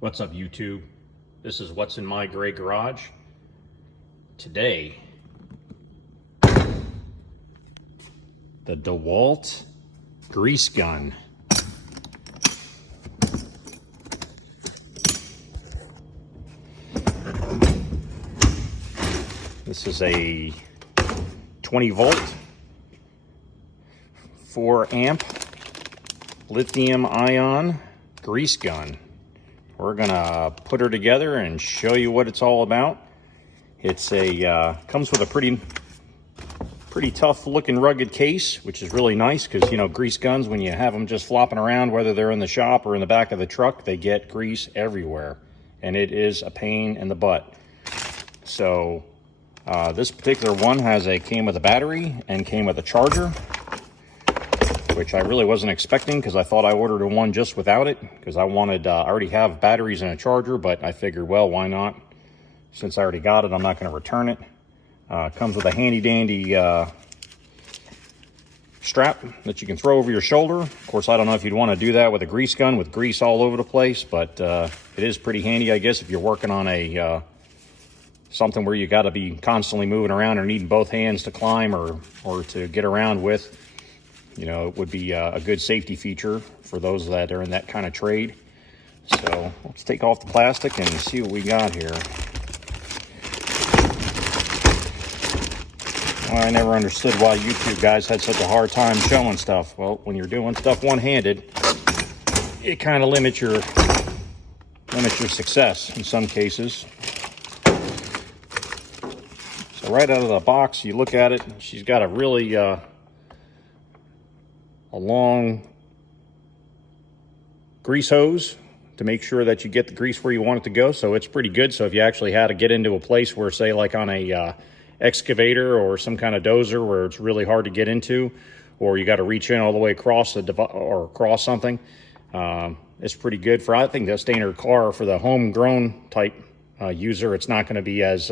What's up, YouTube? This is what's in my gray garage. Today, the Dewalt Grease Gun. This is a 20 volt, 4 amp, lithium ion grease gun. We're gonna put her together and show you what it's all about. It's comes with a pretty tough looking rugged case, which is really nice because, you know, grease guns, when you have them just flopping around, whether they're in the shop or in the back of the truck, they get grease everywhere, and it is a pain in the butt. So this particular one came with a battery and came with a charger, which I really wasn't expecting because I thought I ordered one just without it because I already have batteries and a charger, but I figured, well, why not? Since I already got it, I'm not going to return it. Comes with a handy dandy strap that you can throw over your shoulder. Of course, I don't know if you'd want to do that with a grease gun with grease all over the place, but it is pretty handy, I guess, if you're working on a something where you got to be constantly moving around or needing both hands to climb or to get around with. You know, it would be a good safety feature for those that are in that kind of trade. So let's take off the plastic and see what we got here. Well, I never understood why YouTube guys had such a hard time showing stuff. Well, when you're doing stuff one-handed, it kind of limits your success in some cases. So right out of the box, you look at it, she's got a really a long grease hose to make sure that you get the grease where you want it to go. So it's pretty good. So if you actually had to get into a place where, say, like on a excavator or some kind of dozer where it's really hard to get into, or you got to reach in all the way across or across something, it's pretty good for, I think, the standard car. For the homegrown type user, it's not going to be as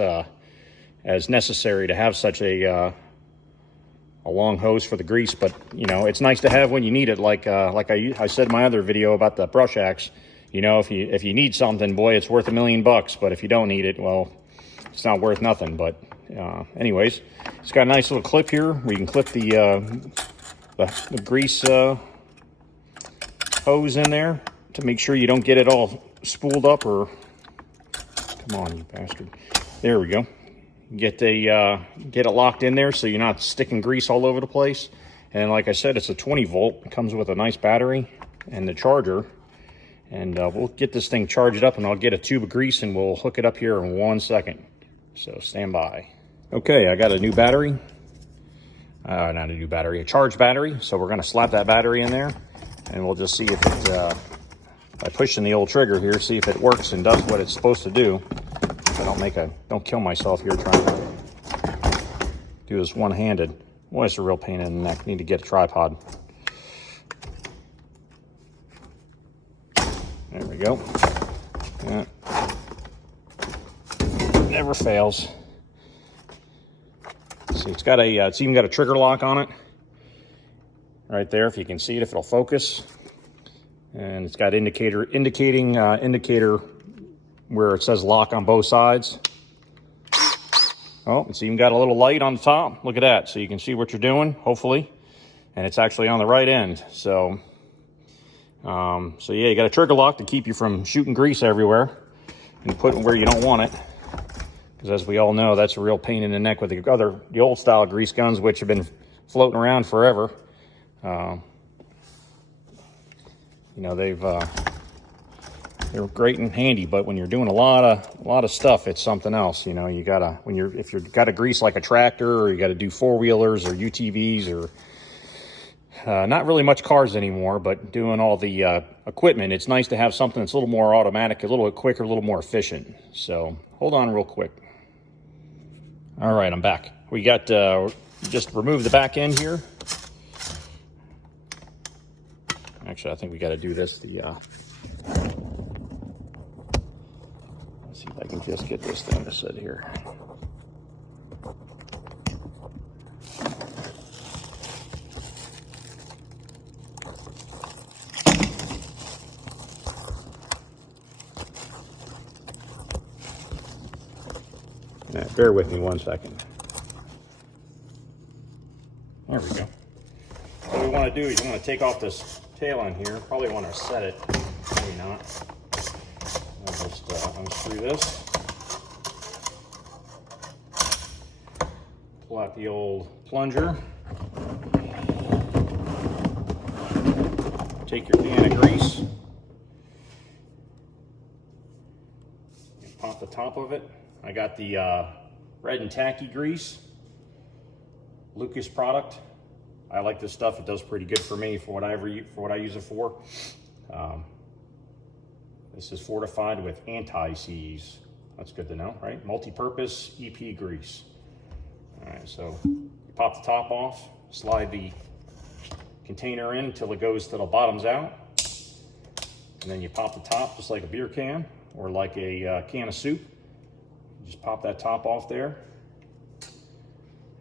necessary to have such a long hose for the grease, but you know, it's nice to have when you need it. Like I said in my other video about the brush axe, you know, if you need something, boy, it's worth $1 million. But if you don't need it, well, it's not worth nothing. But anyways, it's got a nice little clip here where you can clip the grease hose in there to make sure you don't get it all spooled up. Or come on, you bastard! There we go. Get it locked in there so you're not sticking grease all over the place. And like I said, it's a 20 volt. It comes with a nice battery and the charger. And we'll get this thing charged up, and I'll get a tube of grease and we'll hook it up here in 1 second. So stand by. Okay, I got a new battery. Not a new battery, a charged battery. So we're going to slap that battery in there, and we'll just see if it, by pushing the old trigger here, see if it works and does what it's supposed to do. I don't kill myself here trying to do this one-handed. Boy, it's a real pain in the neck. Need to get a tripod. There we go. Yeah. Never fails. See, it's even got a trigger lock on it. Right there, if you can see it, if it'll focus. And it's got indicator where it says lock on both sides. Oh, it's even got a little light on the top. Look at that. So you can see what you're doing, hopefully. And it's actually on the right end. So yeah, you got a trigger lock to keep you from shooting grease everywhere and putting where you don't want it. Because as we all know, that's a real pain in the neck with the old style grease guns, which have been floating around forever. You know, they're great and handy, but when you're doing a lot of stuff, it's something else. You know, if you've got to grease like a tractor, or you got to do four-wheelers or UTVs, or not really much cars anymore, but doing all the equipment, it's nice to have something that's a little more automatic, a little bit quicker, a little more efficient. So hold on real quick. All right, I'm back. We got just remove the back end here. Actually, I think we got to do this. Let's see if I can just get this thing to sit here. Bear with me 1 second. There we go. What we want to do is you want to take off this tail on here. Probably want to set it, maybe not. I'll just unscrew this. Pull out the old plunger. Take your can of grease. Pop the top of it. I got the red and tacky grease. Lucas product. I like this stuff. It does pretty good for me for what I use it for. This is fortified with anti-seize. That's good to know, right? Multi-purpose EP grease. All right, so pop the top off, slide the container in until it goes till the bottom's out, and then you pop the top just like a beer can or like a can of soup. You just pop that top off there,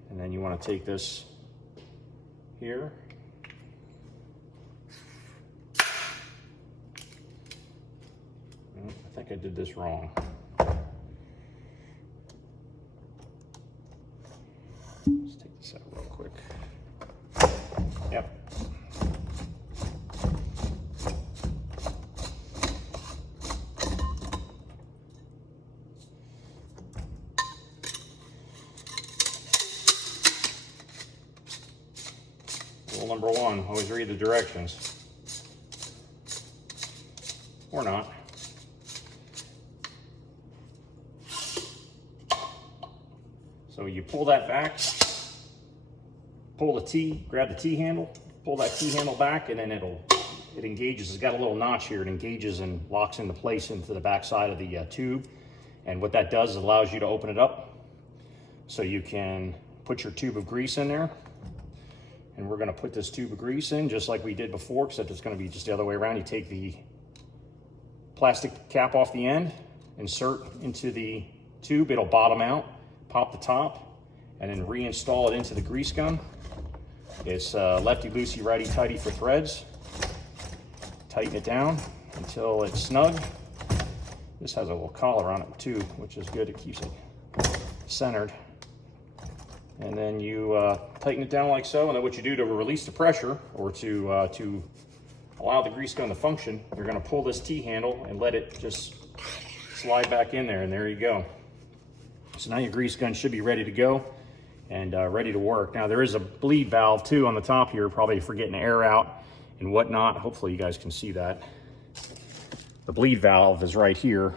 and then you want to take this here. I think I did this wrong. Let's take this out real quick. Yep. Rule number one, always read the directions. Or not. So you pull that back, pull the T, grab the T handle, pull that T handle back, and then it engages. It's got a little notch here. It engages and locks into place into the back side of the tube. And what that does is allows you to open it up so you can put your tube of grease in there. And we're going to put this tube of grease in just like we did before, except it's going to be just the other way around. You take the plastic cap off the end, insert into the tube, it'll bottom out. Pop the top, and then reinstall it into the grease gun. It's lefty-loosey, righty-tighty for threads. Tighten it down until it's snug. This has a little collar on it too, which is good. It keeps it centered. And then you tighten it down like so, and then what you do to release the pressure, or to allow the grease gun to function, you're gonna pull this T-handle and let it just slide back in there, and there you go. So now your grease gun should be ready to go and ready to work. Now there is a bleed valve too on the top here, probably for getting air out and whatnot. Hopefully you guys can see that. The bleed valve is right here.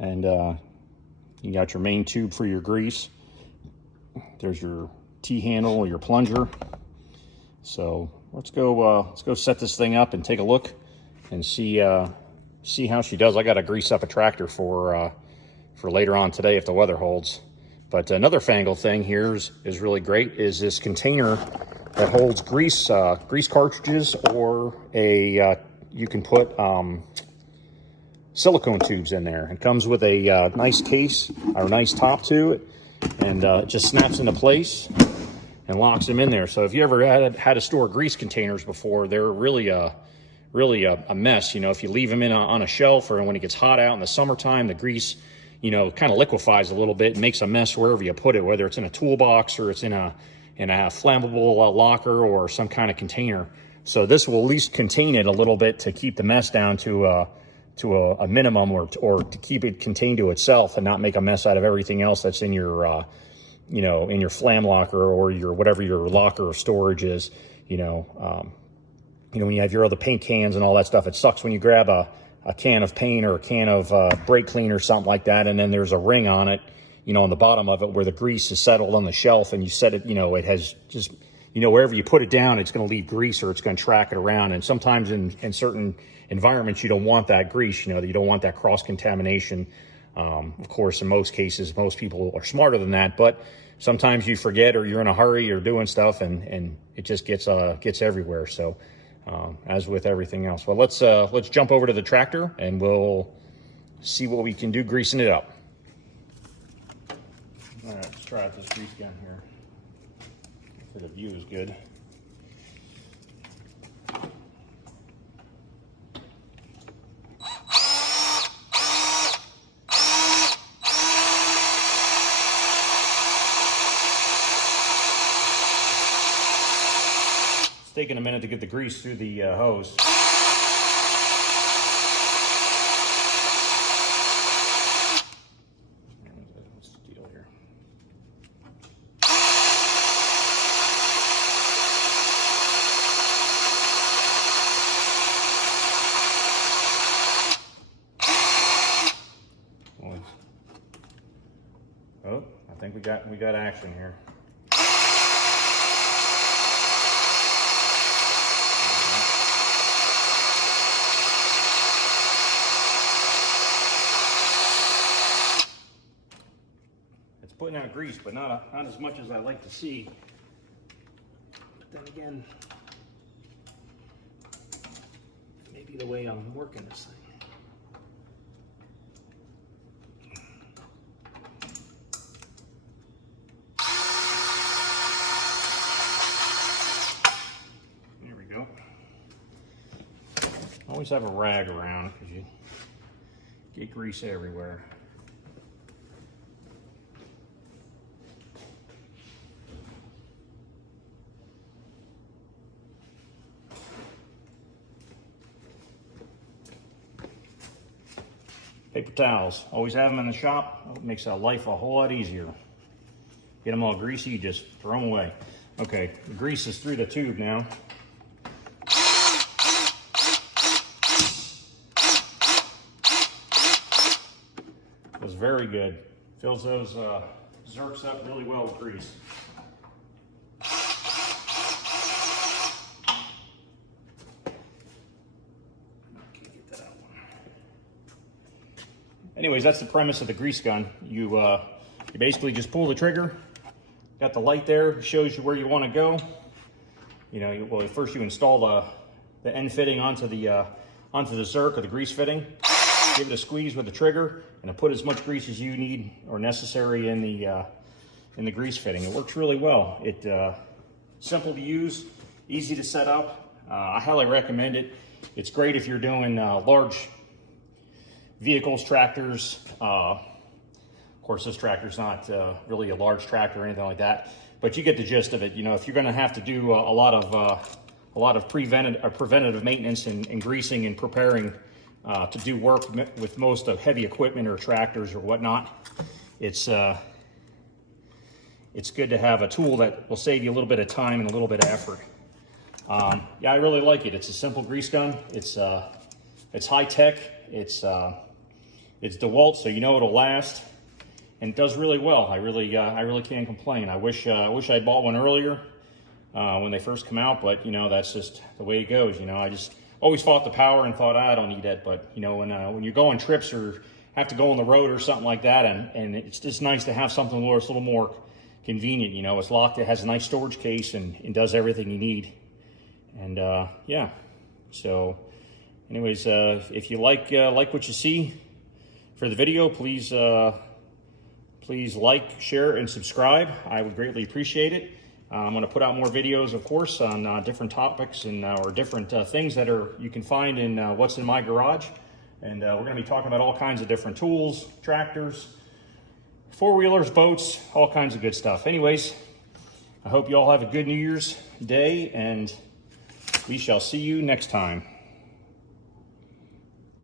And you got your main tube for your grease. There's your T-handle, your plunger. So let's go set this thing up and take a look and see how she does. I got to grease up a tractor for later on today if the weather holds. But another fangled thing here is really great is this container that holds grease cartridges, or you can put silicone tubes in there. It comes with a nice case or nice top to it, and it just snaps into place and locks them in there. So if you ever had to store grease containers before, they're really a mess. You know, if you leave them on a shelf, or when it gets hot out in the summertime, the grease, you know, kind of liquefies a little bit and makes a mess wherever you put it, whether it's in a toolbox or it's in a flammable locker or some kind of container. So this will at least contain it a little bit to keep the mess down to a minimum, or to keep it contained to itself and not make a mess out of everything else that's in your you know, in your flam locker or your whatever your locker or storage is. You know, when you have your other paint cans and all that stuff, it sucks when you grab a can of paint or a can of brake cleaner or something like that, and then there's a ring on it, you know, on the bottom of it where the grease is settled on the shelf, and you set it, you know, it has just, you know, wherever you put it down, it's going to leave grease, or it's going to track it around. And sometimes in certain environments, you don't want that grease, you know, you don't want that cross-contamination. Of course, in most cases, most people are smarter than that, but sometimes you forget, or you're in a hurry or doing stuff, and it just gets everywhere. So as with everything else. Well, let's jump over to the tractor and we'll see what we can do greasing it up. All right, let's try out this grease gun here. Hopefully the view is good. taking a minute to get the grease through the hose. What's the deal here? Oh, I think we got action here. It's putting out grease, but not as much as I like to see. But then again, maybe the way I'm working this thing. Always have a rag around because you get grease everywhere. Paper towels, always have them in the shop. It makes life a whole lot easier. Get them all greasy, you just throw them away. Okay, the grease is through the tube now. Was very good. Fills those zerks up really well with grease. Can't get that out. Anyways, that's the premise of the grease gun. You basically just pull the trigger. Got the light there, shows you where you want to go. You know, well, first you install the end fitting onto the zerk or the grease fitting. Give it a squeeze with the trigger, and put as much grease as you need or necessary in the grease fitting. It works really well. It's simple to use, easy to set up. I highly recommend it. It's great if you're doing large vehicles, tractors. Of course, this tractor's not really a large tractor or anything like that, but you get the gist of it. You know, if you're going to have to do a lot of preventative maintenance and greasing and preparing to do work with most of heavy equipment or tractors or whatnot, it's good to have a tool that will save you a little bit of time and a little bit of effort. Yeah, I really like it. It's a simple grease gun. It's high tech. It's Dewalt, so you know it'll last, and it does really well. I really can't complain. I wish I bought one earlier when they first come out, but you know, that's just the way it goes. You know, I just always fought the power and thought, I don't need that. But you know, when you go on trips or have to go on the road or something like that, and it's just nice to have something where it's a little more convenient. You know, it's locked, it has a nice storage case, and does everything you need. And yeah, so anyways, if you like what you see for the video, please like, share, and subscribe. I would greatly appreciate it. I'm going to put out more videos, of course, on different topics and or different things that you can find in what's in my garage. And we're going to be talking about all kinds of different tools, tractors, four-wheelers, boats, all kinds of good stuff. Anyways, I hope you all have a good New Year's Day, and we shall see you next time.